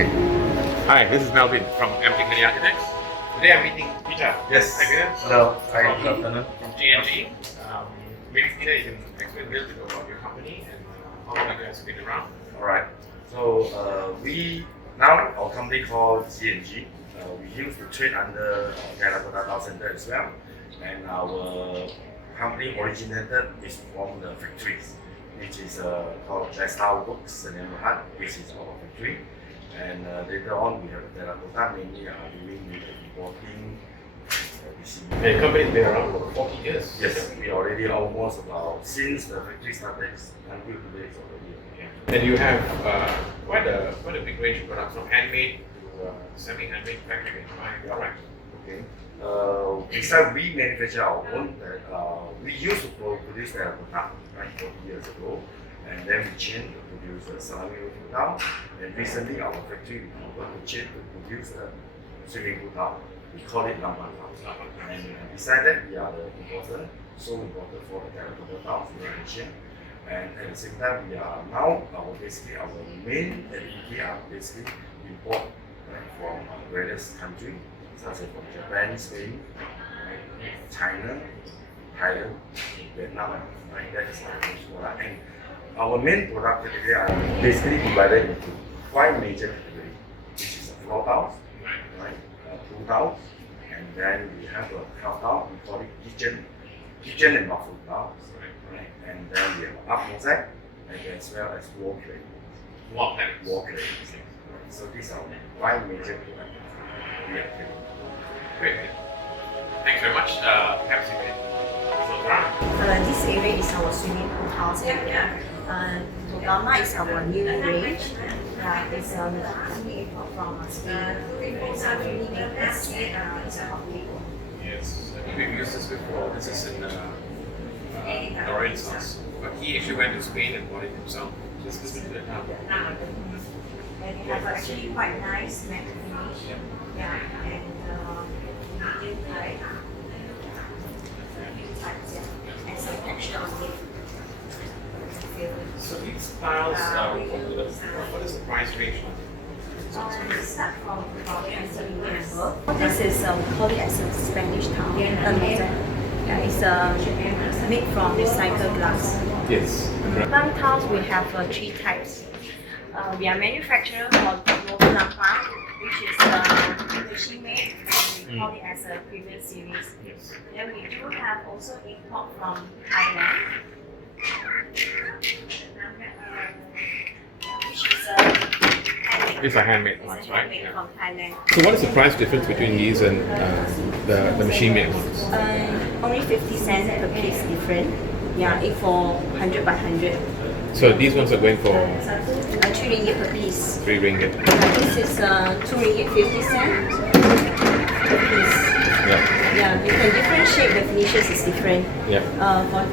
Hi, this is Melvin from Kanny Architect. Today I'm meeting Peter. Yes. Hi, Peter. Hello. Hi, From- good afternoon. From GnG. Maybe Peter, you can explain a little bit about your company and how long you guys have been around. All right. So we now our company called GnG. We used to trade under Terracotta Tiles Center as well, and our company originated is from the factories, which is called Textile Works and Hut, which is our factory. And later on, we have Terracotta, mainly doing with the importing. And the company's been around for 40 years. Yes, we already almost about since the factory started until today it's already. And you have quite a big range of products from handmade to semi-handmade factory. Am I correct? Okay. Besides, we manufacture our own. We used to produce terracotta right 40 years ago, and then we changed to produce ceramic roof tile. And recently, our factory we converted to change to produce swimming pool tile. We call it Glenmarie. And besides that, we are the importer, sole importer for the terracotta tiles in Malaysia. And at the same time, we are now our main activity are basically import from various countries, such as from Japan, Spain, China, Thailand, Vietnam. That is our main product. And our main product category are basically divided into 5 major categories, which is floor tiles, pool tiles, and then we have a house tile. We call it kitchen and bathroom tiles. And then we have up mosaic, as well as wall clay. Wall clay. Wall clay. So these are 5 major products we are carrying. Great. Thanks very much. Perhaps you can look around. This area is our swimming pool house area. Gama is our new range. It's made from Spain. It's really made this. It's a hobby. Yes, we've used this before. This is in Lorenzo's, but he actually went to Spain and bought it himself. Just listen to it now. And it has actually quite nice matte finish. Yeah, and medium type. And some texture on it. So these tiles, what is the price range on them? Start from about 20 and above. This is we call it as a Spanish tile. It's made from recycled glass. Yes. Plum tiles we have 3 types. We are manufacturer for Global Lampa, which is machine made. We call it as a premium series. Yes. Then we do have also import from Thailand. Which is handmade. These are handmade ones, right? Handmade Yeah. from Thailand. So what is the price difference between these and the machine-made ones? Only 50 cents per piece different. Yeah, it for 100 by 100. So these ones are going for 3 ringgit per piece. 3 ringgit. This is 2 ringgit 50 cents per piece. Yeah. Yeah, you can differentiate the finishes is different. Yeah. For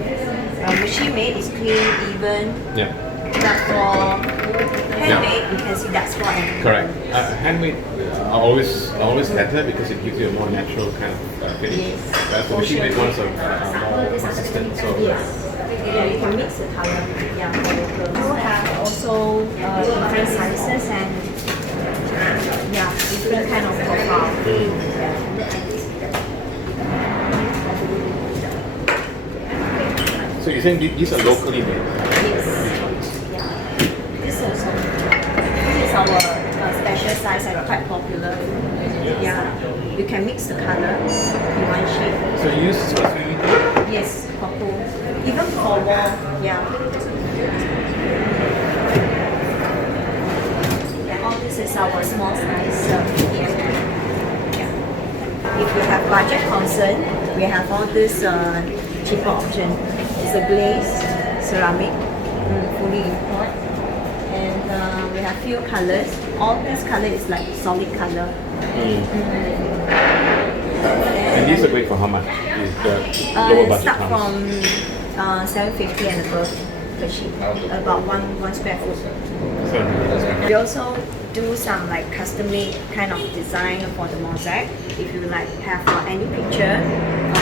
machine made is clean, even. Yeah. But for handmade, you can see dark spot and Correct. Handmade are always better because it gives you a more natural kind of finish. Yes. Whereas the machine-made ones are more consistent. So yes. Yeah, you can mix the color. Yeah, for your clothes. We have also different sizes and different kind of profile. So you're saying these are locally made? Yes. Yeah. This is our special size and quite popular. Yeah. You can mix the color in one shade. So you use this for swimming pool? Yes, for pool. Even for wall. Yeah. All this is our small size here. Yeah. If you have budget concern, we have all this cheaper option. It's a glazed ceramic, fully import, and we have few colors. All this color is like solid color. And these are great for how much? Is the lower budget Start ones? from 750 and above per sheet, about one square foot. So, We also do some like custom made kind of design for the mosaic. If you like have any picture,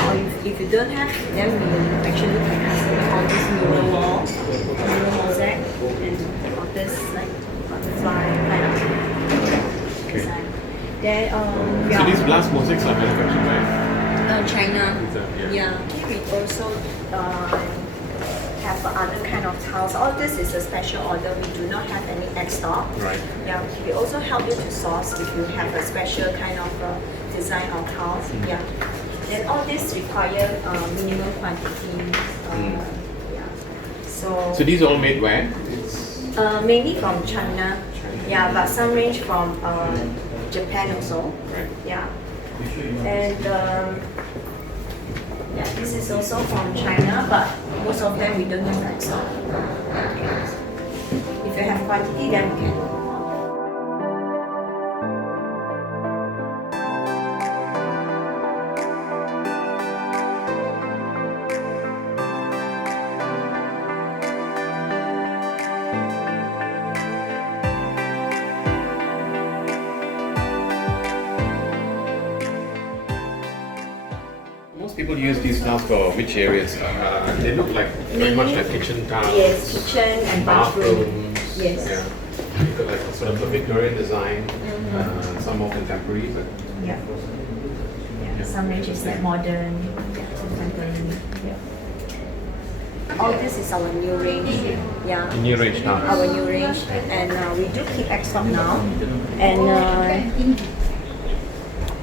or if you don't have, then we actually can custom all this mural wall, mural mosaic, and all this like butterfly kind of Then So these glass mosaics are manufactured by China. yeah. We also have other kind of tiles. All this is a special order. We do not have any X stock. Right. Yeah, we also help you to source if you have a special kind of design of tiles. Yeah. Then all this require minimum quantity. Yeah. So these are all made where? Mainly from China. Yeah, but some range from Japan also. Right. Yeah. And yeah, this is also from China, but most of them we don't have that stock. If you have quantity, then we can. Most people use these tiles for which areas? They look like very much like kitchen tiles. Yes, kitchen and bathroom. bathrooms. Yes. Yeah. You've got like sort of a Victorian design, some more contemporary. But Yeah. Yeah. Some range is like modern, contemporary. Yeah. All this is our new range. Yeah. the new range tiles. Our new range, and we do keep X stock now. And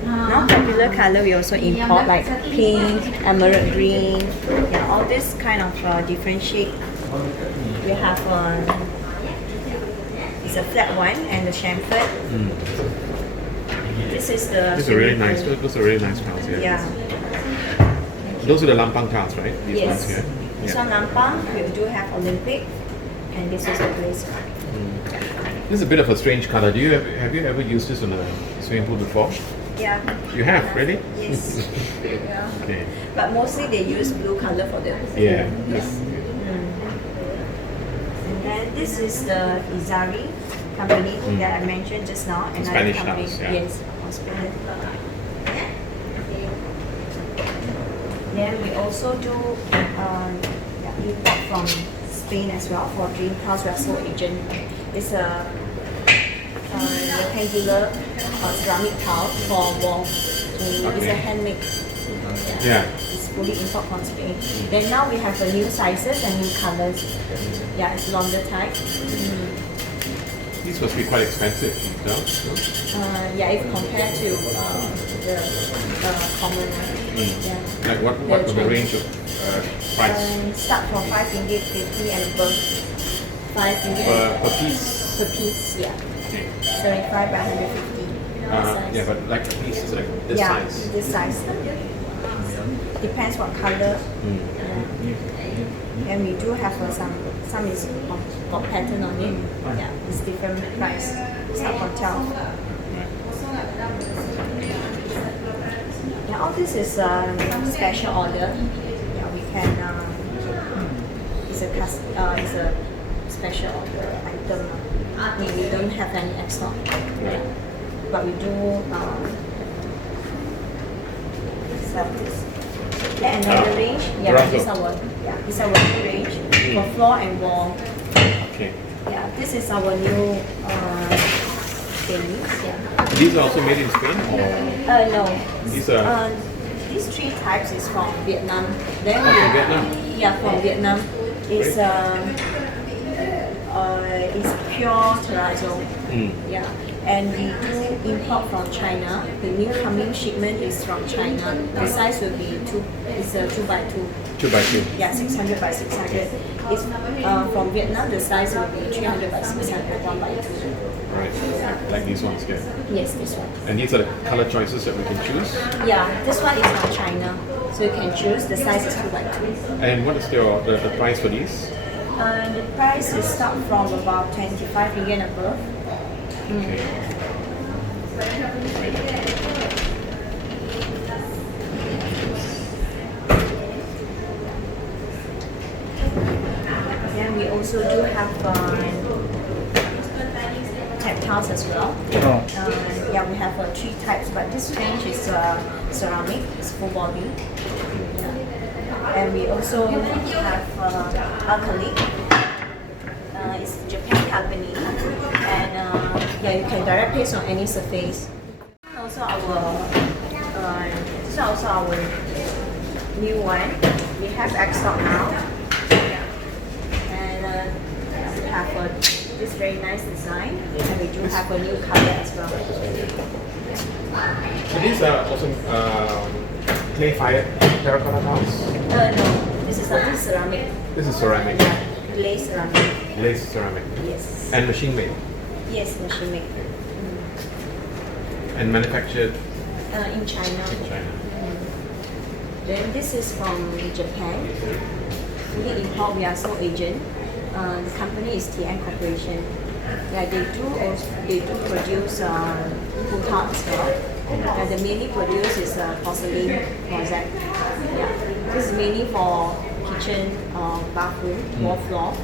now popular color we also import like pink, emerald green. Yeah, all this kind of different shade. We have it's a flat one and the chamfered. This is the. These are really nice. Those are really nice tiles. Yeah. Yeah. Those are the lampang tiles, right? These Yes. ones here. This one lampang, we do have Olympic, and this is a glazed. This is a bit of a strange color. Have you ever used this on a swimming pool before? Yeah. You have, really? Yes. Yeah. Okay. But mostly they use blue color for the. Yeah. Yes. And then this is the Izari company that I mentioned just now. Another Spanish company. house, yeah. Yes. Spanish. Then we also do import from Spain as well for Dream Tiles. We are sole agent. It's a rectangular ceramic tile for wall. It's a handmade. Yeah. It's fully import from Spain. Then now we have new sizes and new colors. Yeah, it's longer type. These must be quite expensive, no? Yeah, if compared to the common one. Yeah. Like what would the range of price Start from 5 ringgit 50 and above. 5 ringgit per piece? per piece, yeah. Okay. 75 by 150. Yeah, but like a piece is like this Yeah, size. this size. Depends what color. And we do have some is got pattern on it. Yeah, it's different price. Start from 12. Yeah, all this is special order. Yeah, we can. It's a special order item. We don't have any X stock. Right. But we do sell this. Yeah, another range. Yeah, terrazzo. It's our new range for floor and wall. Okay. Yeah, this is our new things. Yeah. These are also made in Spain or No. these are These 3 types is from Vietnam. Then from Vietnam? Yeah, from Vietnam. It's pure terrazzo. Yeah. And we do import from China. The new coming shipment is from China. The size will be it's a 2 by 2. 2 by 2. Yeah, 600 by 600. It's from Vietnam. The size will be 300 by 600, 1 by 2. Right. Like these ones here. Yes, this one. And these are the color choices that we can choose. Yeah, this one is from China, so you can choose. The size is 2 by 2. And what is the price for these? The price is start from about 25 ringgit and above. Okay. Then we also do have tiles as well. Yeah, we have 3 types, but this range is ceramic, it's full body. Yeah. And we also have acrylic. It's Japan company, and yeah, you can direct paste on any surface. this is also our new one. We have X stock now. Yeah. And we have this very nice design, and we do have a new color as well. So these are also clay-fired terracotta tiles? No, this is ceramic. This is ceramic. Yeah, glazed ceramic. Glazed ceramic. Yes. And machine made. Yes, machine made. And manufactured In China. in China. Then this is from Japan. We import. We are sole agent. The company is TN Corporation. Yeah, they do produce food art as well. And the mainly produce is porcelain mosaic. Yeah, this is mainly for kitchen, bathroom, wall floor.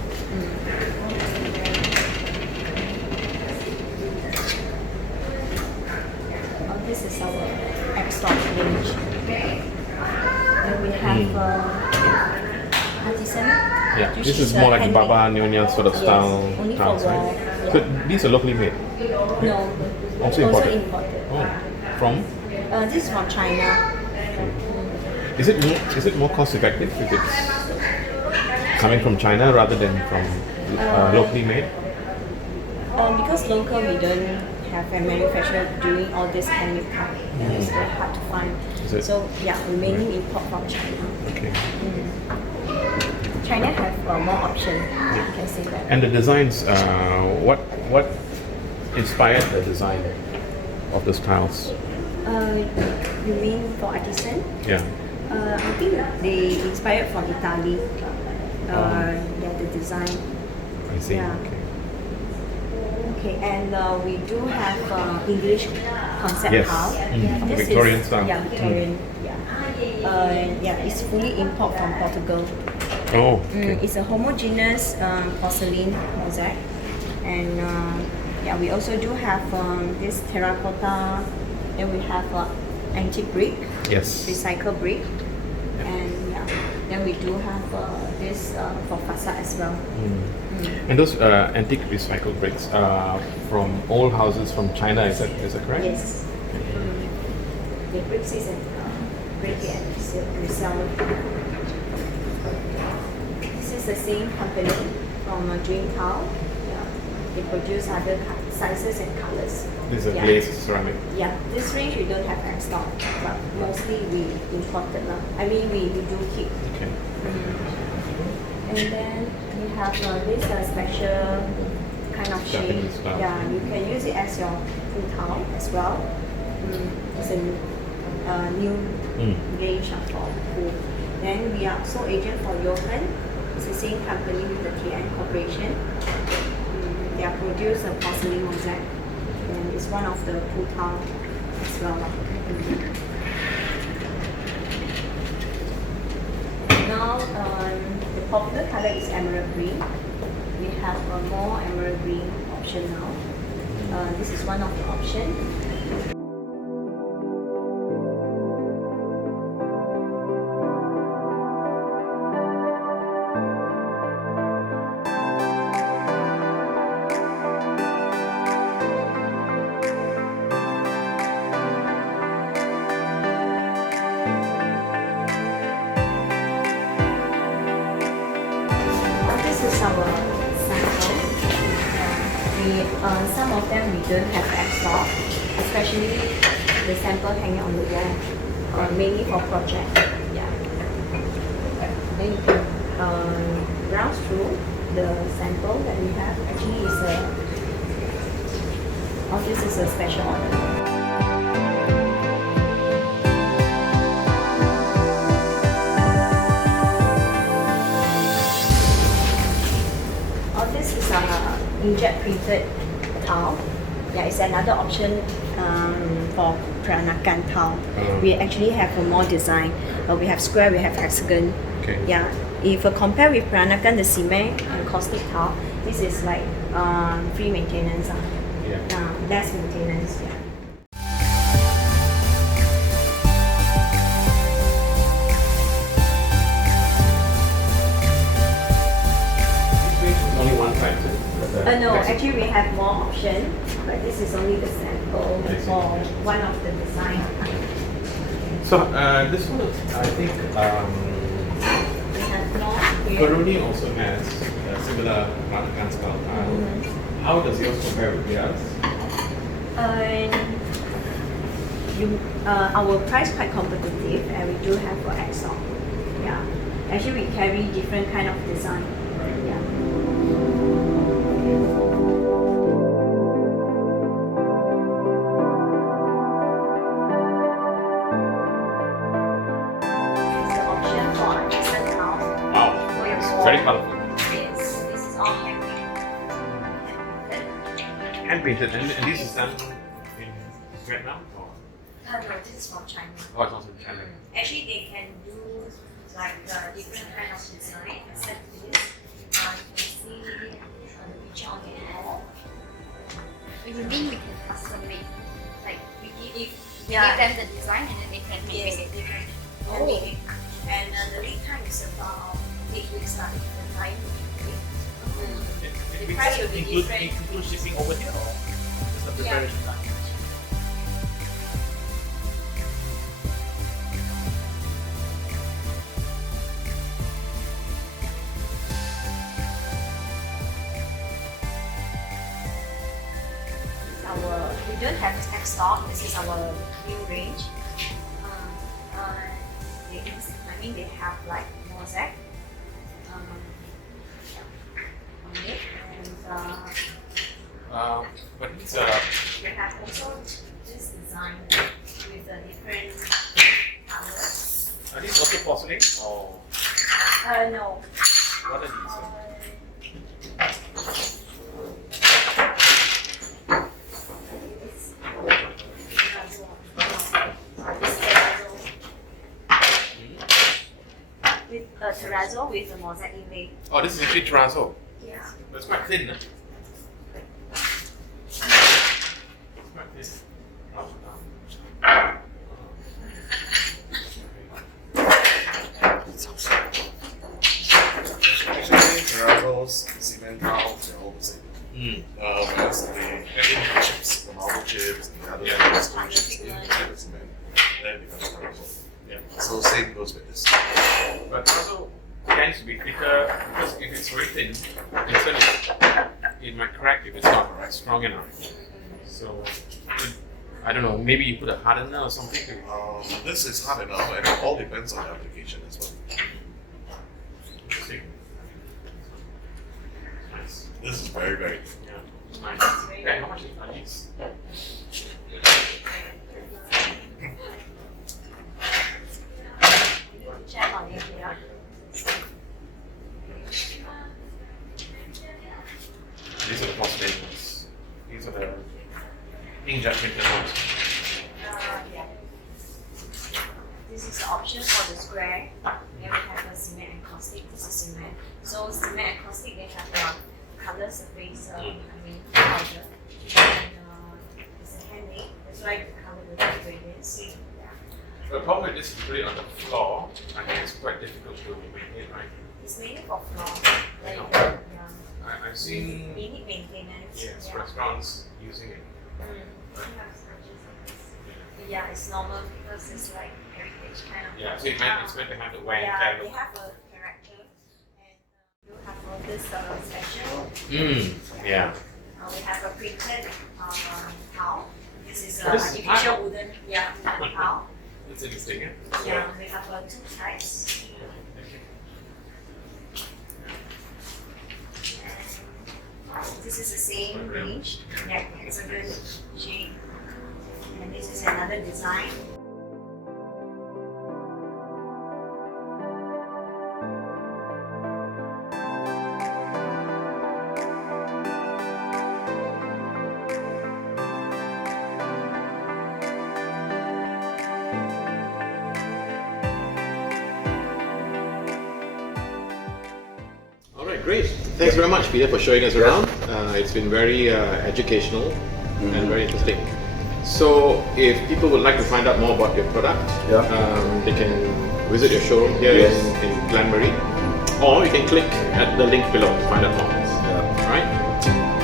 This is our X-stock range. And we have artisan. Yeah, which this is more like handmade. Baba Nyonya sort of Yes, style only for tiles, wall. right? So these are locally made. No, Also imported. Oh, from? This is from China. Is it more cost effective if it's coming from China rather than from locally made? Because local we don't have a manufacturer doing all this handmade part. It's very hard to find. Is it? So yeah, we mainly import from China. Okay. China have more option. You can say that. And the designs, what inspired the design of those tiles? You mean for artisan? Yeah. I think they inspired from Italy. Yeah, the design. I see. Yeah. Okay. Okay, and we do have English concept Yes. house. This Victorian is, style. Yeah, Victorian. Yeah, it's fully import from Portugal. Oh, okay. It's a homogeneous porcelain mosaic, and yeah, we also do have this terracotta. Then we have antique brick, Yes. recycled brick, and yeah, then we do have this for facade as well. And those antique recycled bricks are from old houses from China, is that correct? Yes. The bricks is break it and resell it. This is the same company from GnG Terracotta. Yeah. They produce other sizes and colors. This is a Yeah. glazed ceramic. Yeah, this range we don't have in stock, but mostly we imported now. I mean, we do keep. Okay. And then we have this special kind of shape. Japanese style. Yeah, you can use it as your full tile as well. It's a new range for food. Then we are also agent for Johan. It's the same company with the TN Corporation. They are produce a porcelain mosaic, and it's one of the full tile as well. Now, the popular color is emerald green. We have a more emerald green option now. This is one of the options. This is our sample. Some of them we don't have X stock, especially the sample hanging on the wall, mainly for project. Yeah. Then you can browse through the sample that we have. Actually, this is a special order. This is inkjet printed tile. Yeah, it's another option for Peranakan tile. We actually have more design. We have square, we have hexagon. Okay. Yeah. If compare with Peranakan, the cement and caustic tile, this is like free maintenance. Yeah. Less maintenance. Yeah. Only one type, but No, actually we have more options, but this is only the sample I see. for one of the design. So this one, I think We have more here. Karuni also has a similar Matakan style tile. How does yours compare with yours? Our price quite competitive, and we do have for stock. Yeah, actually we carry different kind of design. Yeah. It's the option for artisan house Wow, for your it's wall. very colorful. Yes, this is all handmade. Hand painted, and this is done in Vietnam? Or? No, this is from China. Oh, it's also in China. Actually, they can do like different kind of design except this. You can see the picture on the wall. If you mean we can custom make, like we give Yeah. them the design and then they can make Yes, it. they can handmade it. And the lead time is about 8 weeks like the time. The price will be different. Include shipping over here or just the Yeah. preparation time? We don't have tech stock. This is our new range. They have like Mosaic on it, and But it's they have also this design with the different colors. are these also porcelain or No. what are these? With a terrazzo with a mosaic inlay. Oh, this is actually terrazzo. Yeah. But it's quite thin. It's quite thin. Actually, terrazzos, cement tiles, they're all the same. Whereas the chips, the marble chips, and the other stone chips into the cement, then becomes terrazzo. Yeah. So same goes with this. But terrazzo tends to be thicker because if it's very thin, it might crack if it's not strong enough. So I don't know. Maybe you put a hardener or something. This is hard enough, and it all depends on the application as well. Interesting. Nice. This is very, very Yeah. Nice. Okay, how much are these? Check on it here. These are the porcelain ones. These are the inkjet printed ones. Yeah. This is the option for the square. Then we have a cement and caustic. This is cement. So cement and caustic, they have the color surface, powder. And it's a handmade. That's why the color will be gradients. Yeah. The problem with this is put it on the floor. I think it's quite difficult to maintain, right? It's mainly for floor. I know. Yeah. I've seen We need maintenance. yes, restaurants using it. Yeah, it's normal because it's like heritage kind of. Yeah, so it's meant to have the wear and Yeah, tear they look. have a character, and you have all this special. Yeah. We have a printed towel. This is Oh, this is artificial tile? wooden, wooden towel. It's interesting, yeah? Yeah, we have two types. This is the same range. Yeah, it's a good shade. And this is another design. Alright, great. Thanks very much, Peter, for showing us around. It's been very educational and very interesting. So, if people would like to find out more about your product, they can visit your showroom here in Glenmarie, or you can click at the link below to find out more. Alright?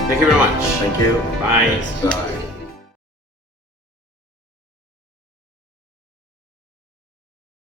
Thank you very much. Thank you. Bye. Bye.